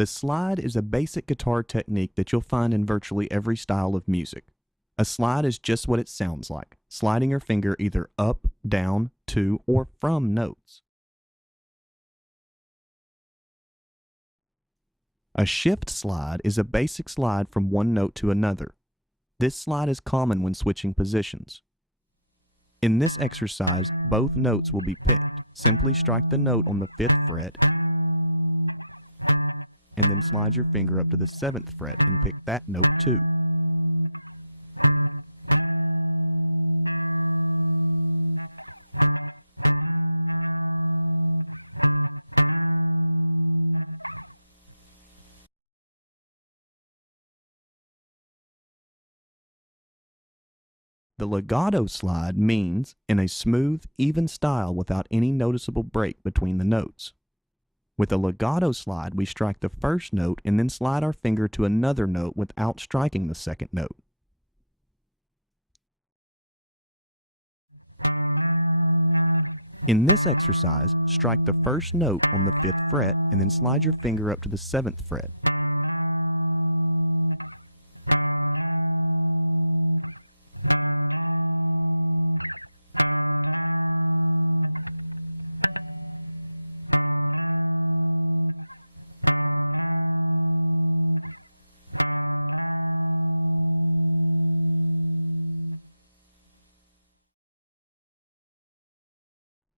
The slide is a basic guitar technique that you'll find in virtually every style of music. A slide is just what it sounds like, sliding your finger either up, down, to, or from notes. A shift slide is a basic slide from one note to another. This slide is common when switching positions. In this exercise, both notes will be picked. Simply strike the note on the 5th fret and then slide your finger up to the 7th fret and pick that note too. The legato slide means in a smooth, even style without any noticeable break between the notes. With a legato slide, we strike the first note and then slide our finger to another note without striking the second note. In this exercise, strike the first note on the 5th fret and then slide your finger up to the 7th fret.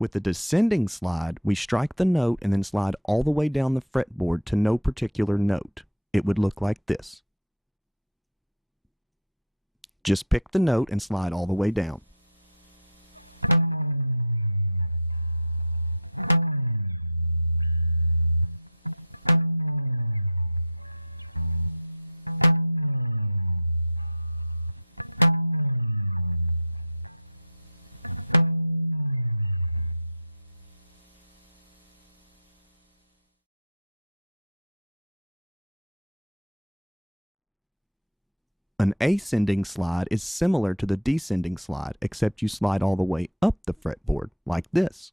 With the descending slide, we strike the note and then slide all the way down the fretboard to no particular note. It would look like this. Just pick the note and slide all the way down. An ascending slide is similar to the descending slide, except you slide all the way up the fretboard, like this.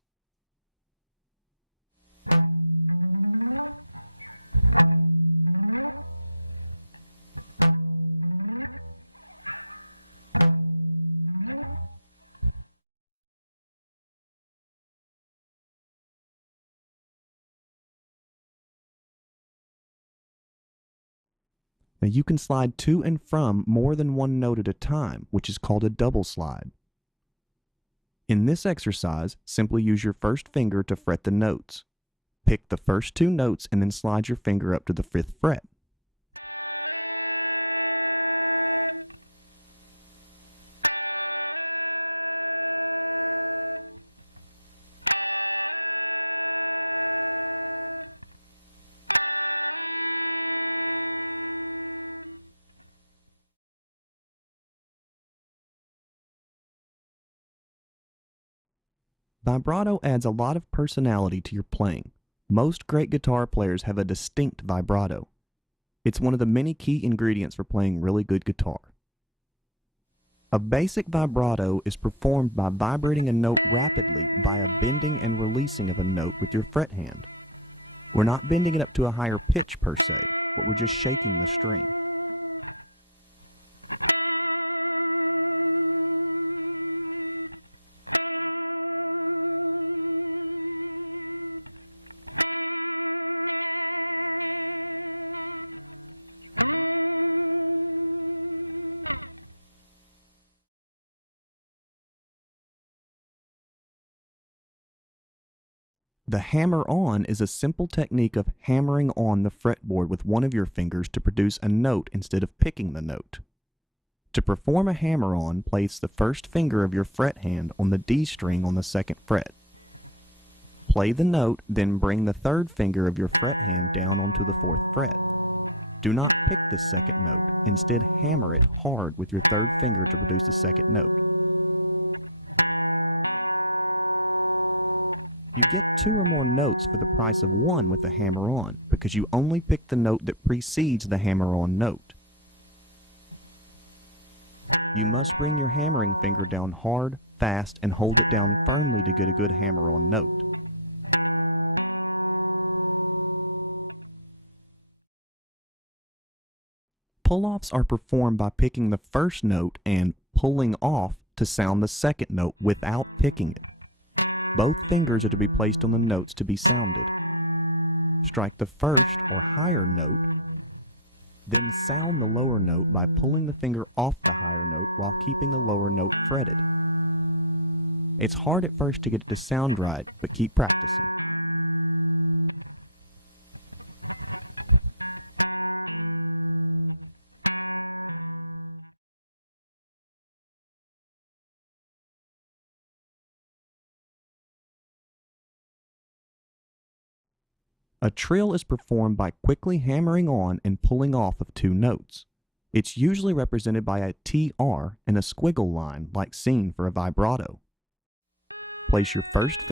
Now you can slide to and from more than one note at a time, which is called a double slide. In this exercise, simply use your first finger to fret the notes. Pick the first 2 notes and then slide your finger up to the 5th fret. Vibrato adds a lot of personality to your playing. Most great guitar players have a distinct vibrato. It's one of the many key ingredients for playing really good guitar. A basic vibrato is performed by vibrating a note rapidly via bending and releasing of a note with your fret hand. We're not bending it up to a higher pitch per se, but we're just shaking the string. The hammer-on is a simple technique of hammering on the fretboard with one of your fingers to produce a note instead of picking the note. To perform a hammer-on, place the first finger of your fret hand on the D string on the 2nd fret. Play the note, then bring the 3rd finger of your fret hand down onto the 4th fret. Do not pick this 2nd note, instead hammer it hard with your 3rd finger to produce the 2nd note. You get 2 or more notes for the price of 1 with the hammer-on, because you only pick the note that precedes the hammer-on note. You must bring your hammering finger down hard, fast, and hold it down firmly to get a good hammer-on note. Pull-offs are performed by picking the first note and pulling off to sound the second note without picking it. Both fingers are to be placed on the notes to be sounded. Strike the first or higher note, then sound the lower note by pulling the finger off the higher note while keeping the lower note fretted. It's hard at first to get it to sound right, but keep practicing. A trill is performed by quickly hammering on and pulling off of two notes. It's usually represented by a TR and a squiggle line like seen for a vibrato. Place your first